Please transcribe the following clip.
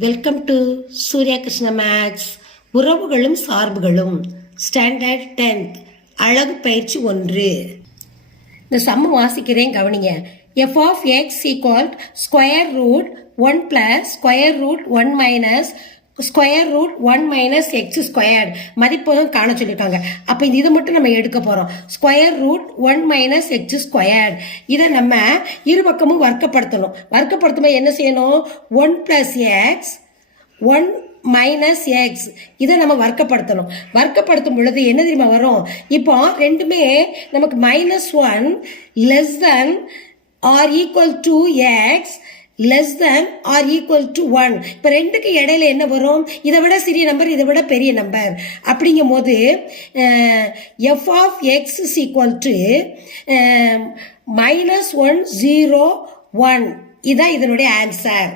Welcome to Surya Krishna maths உறவுகளும் சார்புகளும். Standard tenth அழகு பயிற்சி ஒன்று. இந்த சம்மு வாசிக்கிறேன் கவனிங்க. F of x equal square root one plus square root one minus square root one minus x squared மதிப்பும் காண சொல்லியிருக்காங்க அப்போ இந்த இதை மட்டும் நம்ம எடுக்க போகிறோம் square root one minus x square இதை நம்ம இரு பக்கமும் வர்க்கப்படுத்தணும். வர்க்கப்படுத்தும் என்ன செய்யணும்? One plus x one minus x இதை நம்ம வர்க்கப்படுத்தணும். வர்க்கப்படுத்தும் பொழுது என்ன தெரியுமா வரும்? இப்போ ரெண்டுமே நமக்கு minus one less than or equal to x less than or equal to one இப்போ ரெண்டுக்கு இடையில என்ன வரும்? இதை விட சிறிய நம்பர் இதை விட பெரிய நம்பர் அப்படிங்கும் போது f of x is equal to minus one zero one இதுதான் இதனுடைய ஆன்சர்